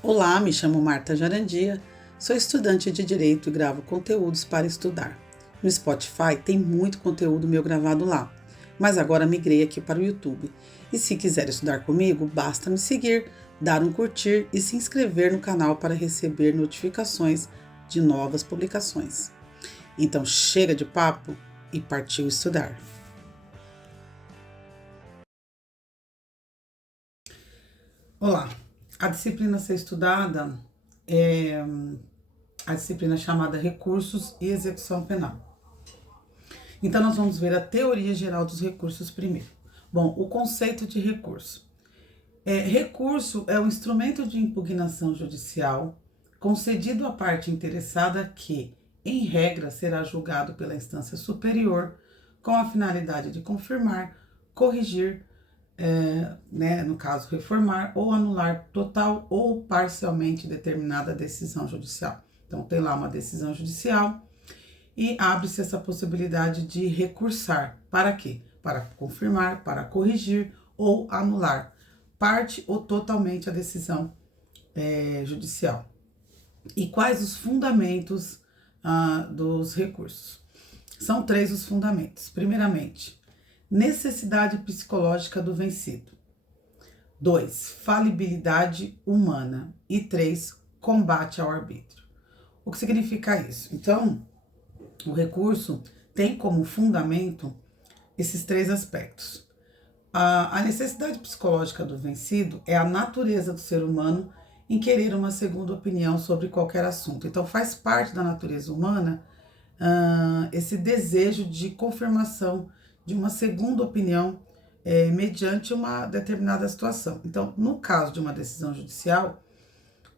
Olá, me chamo Marta Jarandia, sou estudante de Direito e gravo conteúdos para estudar. No Spotify tem muito conteúdo meu gravado lá, mas agora migrei aqui para o YouTube. E se quiser estudar comigo, basta me seguir, dar um curtir e se inscrever no canal para receber notificações de novas publicações. Então chega de papo e partiu estudar. Olá, a disciplina a ser estudada é a disciplina chamada Recursos e Execução Penal. Então, nós vamos ver a teoria geral dos recursos primeiro. Bom, o conceito de recurso. Recurso é um instrumento de impugnação judicial concedido à parte interessada que, em regra, será julgado pela instância superior com a finalidade de confirmar, corrigir, no caso, reformar ou anular total ou parcialmente determinada decisão judicial. Então, tem lá uma decisão judicial e abre-se essa possibilidade de recursar. Para quê? Para confirmar, para corrigir ou anular parte ou totalmente a decisão judicial. E quais os fundamentos dos recursos? São 3 os fundamentos. Primeiramente, necessidade psicológica do vencido. 2, falibilidade humana. E 3, combate ao arbítrio. O que significa isso? Então, o recurso tem como fundamento esses 3 aspectos. A necessidade psicológica do vencido é a natureza do ser humano em querer uma segunda opinião sobre qualquer assunto. Então, faz parte da natureza humana esse desejo de confirmação de uma segunda opinião mediante uma determinada situação. Então, no caso de uma decisão judicial,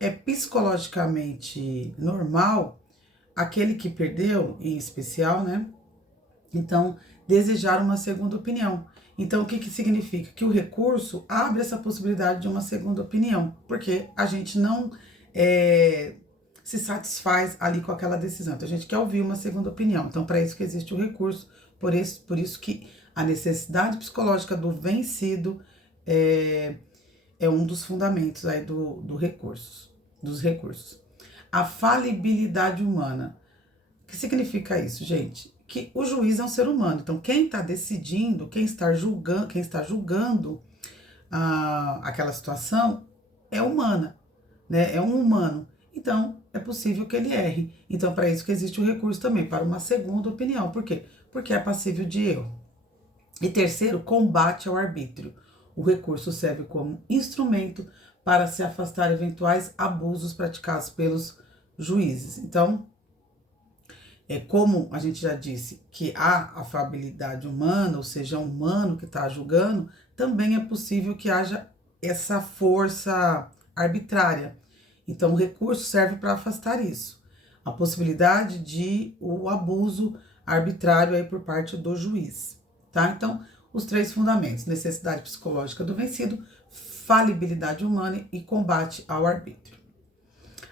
é psicologicamente normal aquele que perdeu, em especial, né? Então, desejar uma segunda opinião. Então, o que significa? Que o recurso abre essa possibilidade de uma segunda opinião, porque a gente não se satisfaz ali com aquela decisão. Então, a gente quer ouvir uma segunda opinião. Então, para isso que existe o recurso, por isso que a necessidade psicológica do vencido é um dos fundamentos aí dos recursos. A falibilidade humana. O que significa isso, gente? Que o juiz é um ser humano. Então, quem está decidindo, quem está julgando aquela situação é humana, né? É um humano. Então, é possível que ele erre. Então, para isso que existe o recurso também, para uma segunda opinião. Por quê? Porque é passível de erro. E terceiro, combate ao arbítrio. O recurso serve como instrumento para se afastar eventuais abusos praticados pelos juízes. Então, como a gente já disse que há a falabilidade humana, ou seja, é humano que está julgando, também é possível que haja essa força arbitrária. Então, o recurso serve para afastar isso. A possibilidade de o abuso arbitrário aí por parte do juiz, tá? Então, os 3 fundamentos: necessidade psicológica do vencido, falibilidade humana e combate ao arbítrio.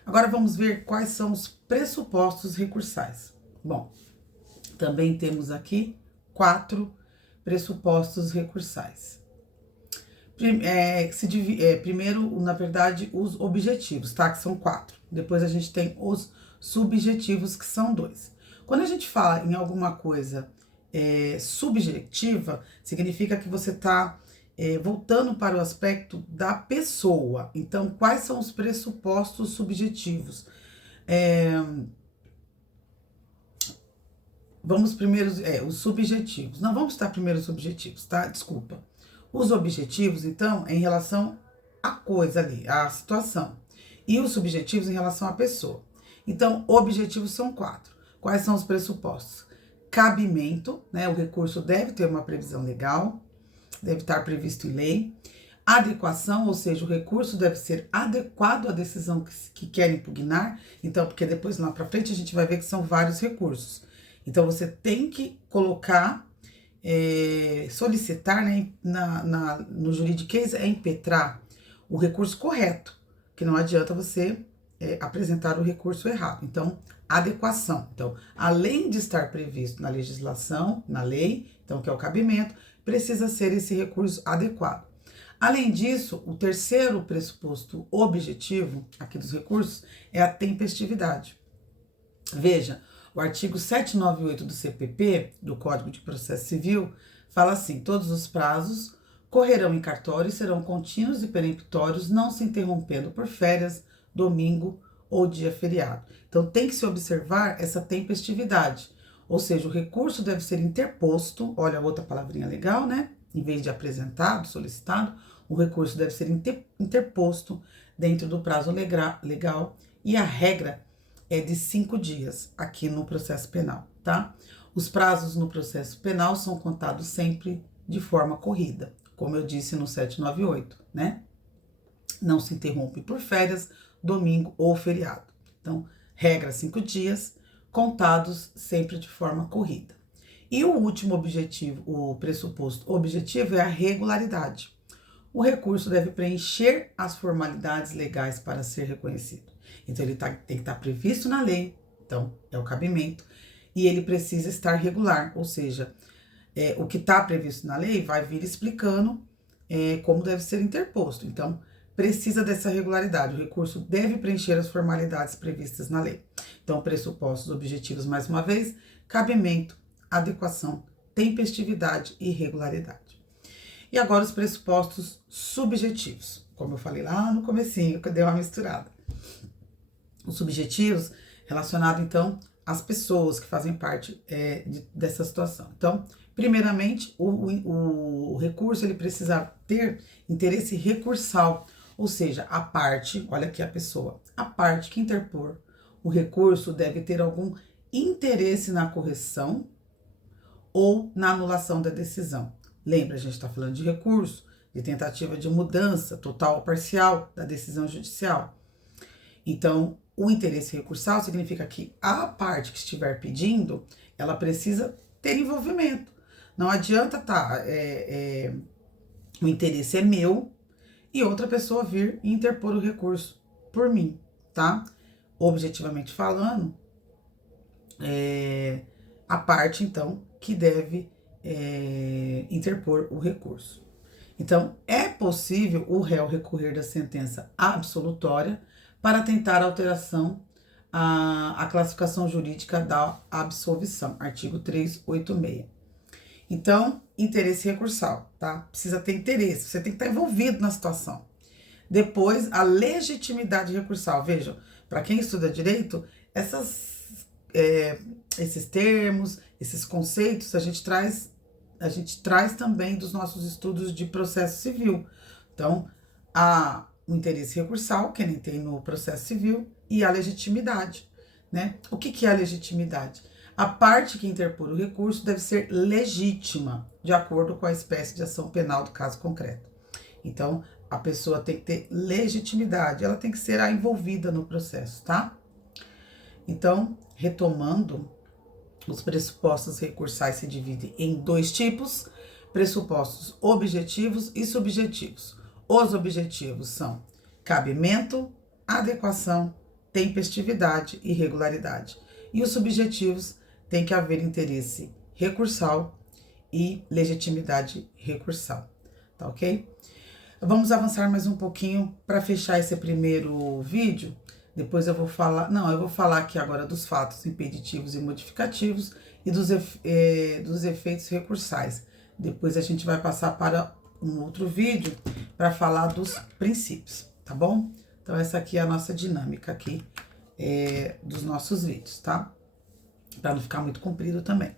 Agora vamos ver quais são os pressupostos recursais. Bom, também temos aqui 4 pressupostos recursais. Primeiro, na verdade, os objetivos, tá? Que são 4. Depois a gente tem os subjetivos, que são 2. Quando a gente fala em alguma coisa subjetiva, significa que você está voltando para o aspecto da pessoa. Então, quais são os pressupostos subjetivos? Vamos primeiro, os subjetivos. Não, vamos citar primeiro os subjetivos, tá? Desculpa. Os objetivos, então, é em relação à coisa ali, à situação. E os subjetivos em relação à pessoa. Então, objetivos são 4. Quais são os pressupostos? Cabimento, né? O recurso deve ter uma previsão legal, deve estar previsto em lei. Adequação, ou seja, o recurso deve ser adequado à decisão que quer impugnar. Então, porque depois lá para frente a gente vai ver que são vários recursos. Então, você tem que colocar, solicitar, né, no juridiquês, impetrar o recurso correto, que não adianta você apresentar o recurso errado. Então, adequação. Então, além de estar previsto na legislação, na lei, então, que é o cabimento, precisa ser esse recurso adequado. Além disso, o terceiro pressuposto objetivo aqui dos recursos é a tempestividade. Veja, o artigo 798 do CPP, do Código de Processo Civil, fala assim: todos os prazos correrão em cartório e serão contínuos e peremptórios, não se interrompendo por férias, domingo ou dia feriado. Então, tem que se observar essa tempestividade, ou seja, o recurso deve ser interposto, olha outra palavrinha legal, né? Em vez de apresentado, solicitado, o recurso deve ser interposto dentro do prazo legal e a regra é de 5 dias aqui no processo penal, tá? Os prazos no processo penal são contados sempre de forma corrida, como eu disse no 798, né? Não se interrompe por férias, domingo ou feriado. Então, regra 5 dias, contados sempre de forma corrida. E o último objetivo, o pressuposto objetivo é a regularidade. O recurso deve preencher as formalidades legais para ser reconhecido. Então, ele tem que estar previsto na lei, então é o cabimento, e ele precisa estar regular, ou seja, o que está previsto na lei vai vir explicando como deve ser interposto. Então, precisa dessa regularidade. O recurso deve preencher as formalidades previstas na lei. Então, pressupostos objetivos, mais uma vez, cabimento, adequação, tempestividade e regularidade. E agora os pressupostos subjetivos, como eu falei lá no comecinho, que eu dei uma misturada. Os subjetivos relacionados, então, às pessoas que fazem parte dessa situação. Então, primeiramente, o recurso ele precisa ter interesse recursal, ou seja, a parte, olha aqui a pessoa, a parte que interpor o recurso deve ter algum interesse na correção ou na anulação da decisão. Lembra, a gente está falando de recurso, de tentativa de mudança total ou parcial da decisão judicial. Então, o interesse recursal significa que a parte que estiver pedindo, ela precisa ter envolvimento. Não adianta, o interesse é meu e outra pessoa vir e interpor o recurso por mim, tá? Objetivamente falando, a parte, então, que deve interpor o recurso. Então, é possível o réu recorrer da sentença absolutória para tentar alteração à classificação jurídica da absolvição, artigo 386. Então, interesse recursal, tá? Precisa ter interesse, você tem que estar envolvido na situação. Depois, a legitimidade recursal. Vejam, para quem estuda direito, esses termos, esses conceitos, a gente traz também dos nossos estudos de processo civil. Então, o interesse recursal, que nem tem no processo civil, e a legitimidade, né? O que é a legitimidade? A parte que interpor o recurso deve ser legítima, de acordo com a espécie de ação penal do caso concreto. Então, a pessoa tem que ter legitimidade, ela tem que ser envolvida no processo, tá? Então, retomando, os pressupostos recursais se dividem em 2 tipos, pressupostos objetivos e subjetivos. Os objetivos são cabimento, adequação, tempestividade e regularidade. E os subjetivos tem que haver interesse recursal e legitimidade recursal, tá ok? Vamos avançar mais um pouquinho para fechar esse primeiro vídeo. Depois eu vou falar aqui agora dos fatos impeditivos e modificativos e dos efeitos recursais. Depois a gente vai passar para um outro vídeo para falar dos princípios, tá bom? Então essa aqui é a nossa dinâmica aqui dos nossos vídeos, tá? Para não ficar muito comprido também.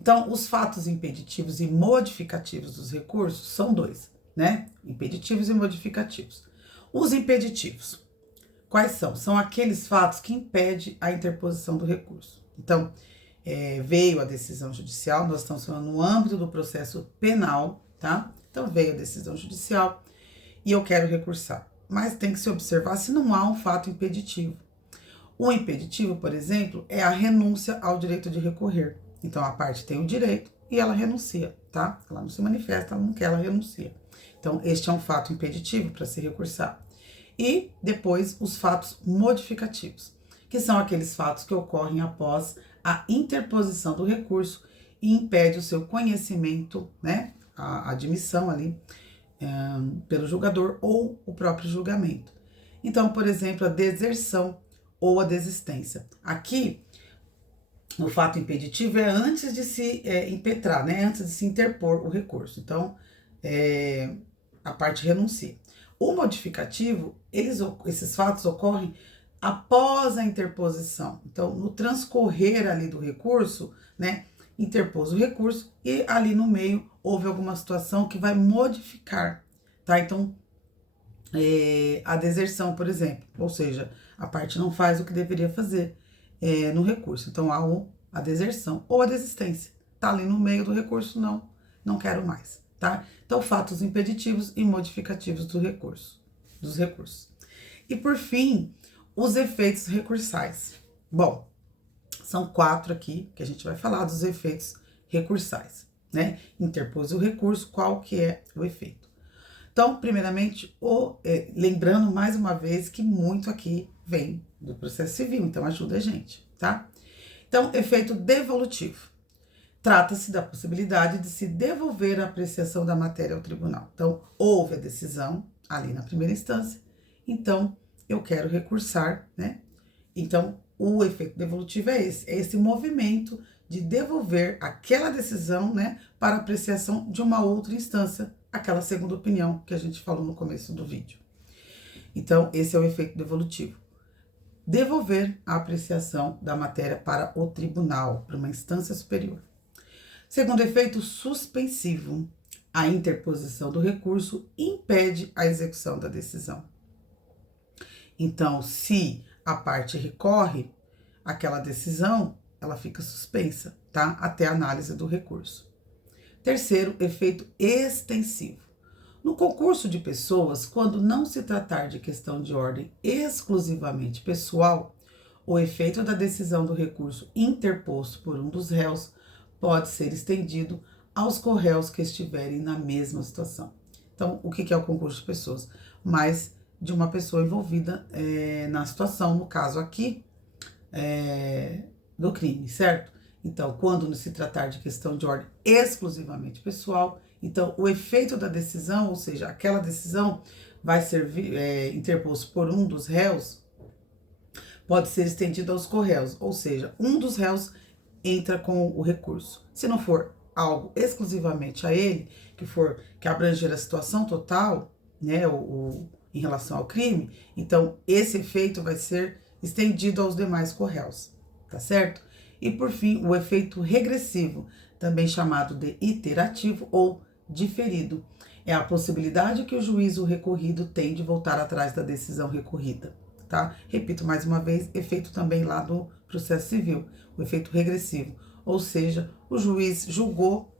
Então, os fatos impeditivos e modificativos dos recursos são 2, né? Impeditivos e modificativos. Os impeditivos, quais são? São aqueles fatos que impedem a interposição do recurso. Então, veio a decisão judicial, nós estamos falando no âmbito do processo penal, tá? Então, veio a decisão judicial e eu quero recursar. Mas tem que se observar se não há um fato impeditivo. O impeditivo, por exemplo, é a renúncia ao direito de recorrer. Então, a parte tem o direito e ela renuncia, tá? Ela não se manifesta, ela não quer, ela renuncia. Então, este é um fato impeditivo para se recursar. E depois, os fatos modificativos, que são aqueles fatos que ocorrem após a interposição do recurso e impede o seu conhecimento, né? A admissão ali, pelo julgador ou o próprio julgamento. Então, por exemplo, a deserção ou a desistência. Aqui, no fato impeditivo, é antes de se impetrar, né? Antes de se interpor o recurso. Então, a parte renuncia. O modificativo, esses fatos ocorrem após a interposição. Então, no transcorrer ali do recurso, né? Interpôs o recurso e ali no meio houve alguma situação que vai modificar, tá? Então, a deserção, por exemplo, ou seja, a parte não faz o que deveria fazer no recurso. Então, há a deserção ou a desistência. Tá ali no meio do recurso, não quero mais, tá? Então, fatos impeditivos e modificativos dos recursos. E, por fim, os efeitos recursais. Bom, são 4 aqui que a gente vai falar dos efeitos recursais, né? Interpôs o recurso, qual que é o efeito? Então, primeiramente, lembrando mais uma vez que muito aqui vem do processo civil, então ajuda a gente, tá? Então, efeito devolutivo. Trata-se da possibilidade de se devolver a apreciação da matéria ao tribunal. Então, houve a decisão ali na primeira instância, então eu quero recursar, né? Então, o efeito devolutivo é esse movimento de devolver aquela decisão, né, para apreciação de uma outra instância, aquela segunda opinião que a gente falou no começo do vídeo. Então, esse é o efeito devolutivo. Devolver a apreciação da matéria para o tribunal, para uma instância superior. Segundo efeito, suspensivo. A interposição do recurso impede a execução da decisão. Então, se a parte recorre, aquela decisão, ela fica suspensa, tá? Até a análise do recurso. Terceiro, efeito extensivo. No concurso de pessoas, quando não se tratar de questão de ordem exclusivamente pessoal, o efeito da decisão do recurso interposto por um dos réus pode ser estendido aos corréus que estiverem na mesma situação. Então, o que é o concurso de pessoas? Mais de uma pessoa envolvida na situação, no caso aqui, do crime, certo? Então, quando se tratar de questão de ordem exclusivamente pessoal, então o efeito da decisão, ou seja, aquela decisão vai ser interposto por um dos réus, pode ser estendido aos corréus, ou seja, um dos réus entra com o recurso. Se não for algo exclusivamente a ele, que abranger a situação total, né, em relação ao crime, então esse efeito vai ser estendido aos demais corréus, tá certo? E por fim, o efeito regressivo, também chamado de iterativo ou diferido, é a possibilidade que o juízo recorrido tem de voltar atrás da decisão recorrida, tá? Repito mais uma vez, efeito também lá do processo civil, o efeito regressivo, ou seja, o juiz julgou,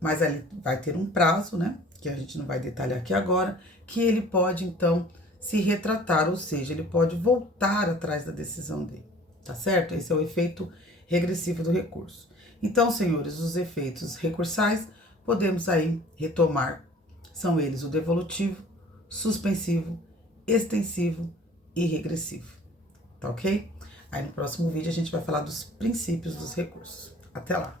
mas ali vai ter um prazo, né, que a gente não vai detalhar aqui agora, que ele pode então se retratar, ou seja, ele pode voltar atrás da decisão dele, tá certo? Esse é o efeito regressivo do recurso. Então, senhores, os efeitos recursais podemos aí retomar. São eles o devolutivo, suspensivo, extensivo e regressivo, tá ok? Aí no próximo vídeo a gente vai falar dos princípios dos recursos. Até lá!